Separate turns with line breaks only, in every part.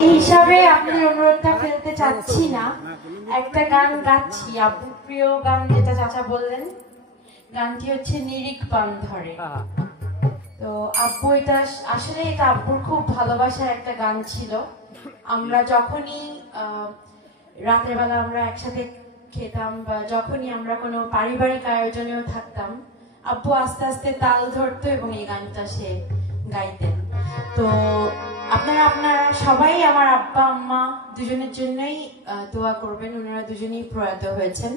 হিসাবে আপনার অনুরোধটা ফেলতে চাচ্ছি না। একটা গান গাচ্ছি। আপুর প্রিয় গান যেটা চাচা বললেন, গানটি হচ্ছে নিরিক পান ধরে তো আব্বু এটা আসলে এটা আব্বুর খুব ভালোবাসার একটা গান ছিল। আমরা যখনই রাতের বেলা আমরা একসাথে খেতাম বা যখনই আমরা কোনো পারিবারিক আয়োজনেও থাকতাম, আব্বু আস্তে আস্তে তাল ধরতো এবং এই গানটা সে গাইতেন। তো আপনারা আপনারা সবাই আমার আব্বা, আম্মা দুজনের জন্যই দোয়া করবেন। ওনারা দুজনেই প্রয়াত হয়েছেন।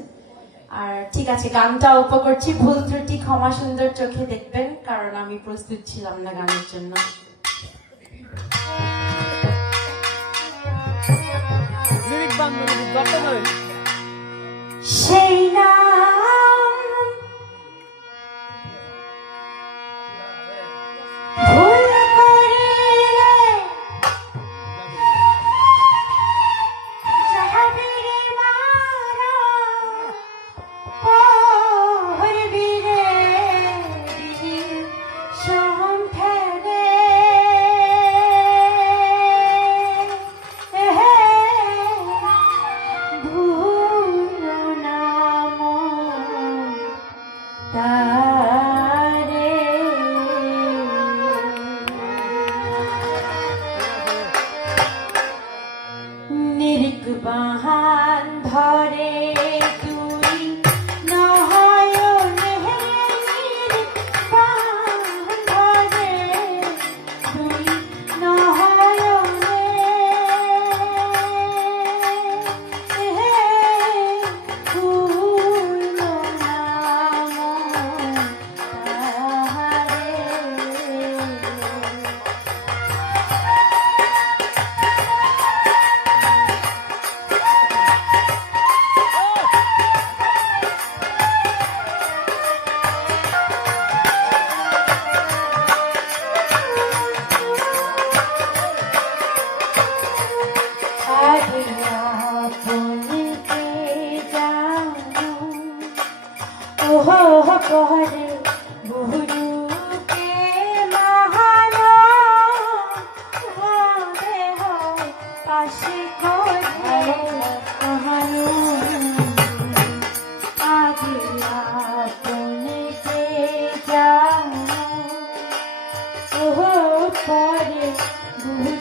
আর ঠিক আছে গানটা অল্প করছি। ভুল ত্রুটি, ক্ষমা সুন্দর চোখে দেখবেন, কারণ আমি প্রস্তুত ছিলাম না গানের জন্য।
লিরিক বান্ধব
বাহান ধরে ওহো করে গুরুকে মহানো দেহ পাশে পরে গুরুকে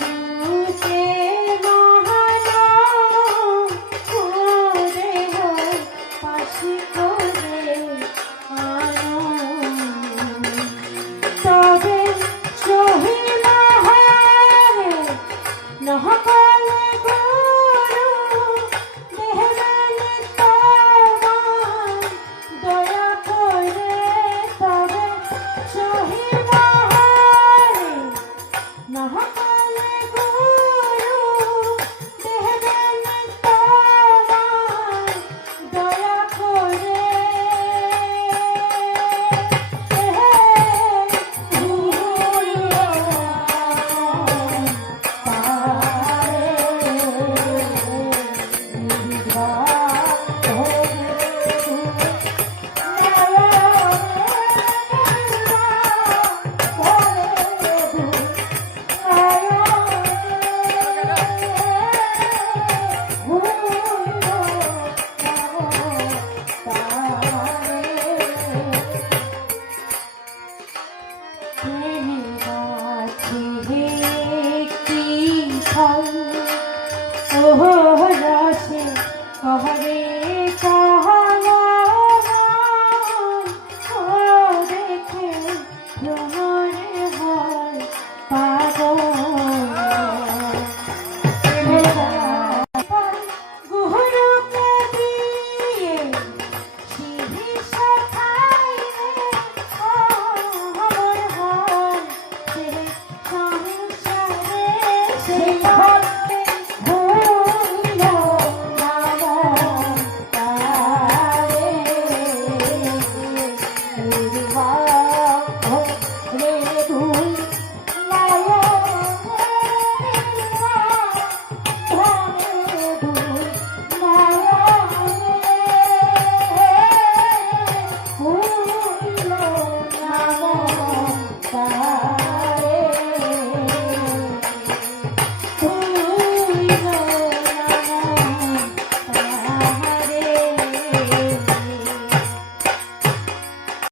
হরে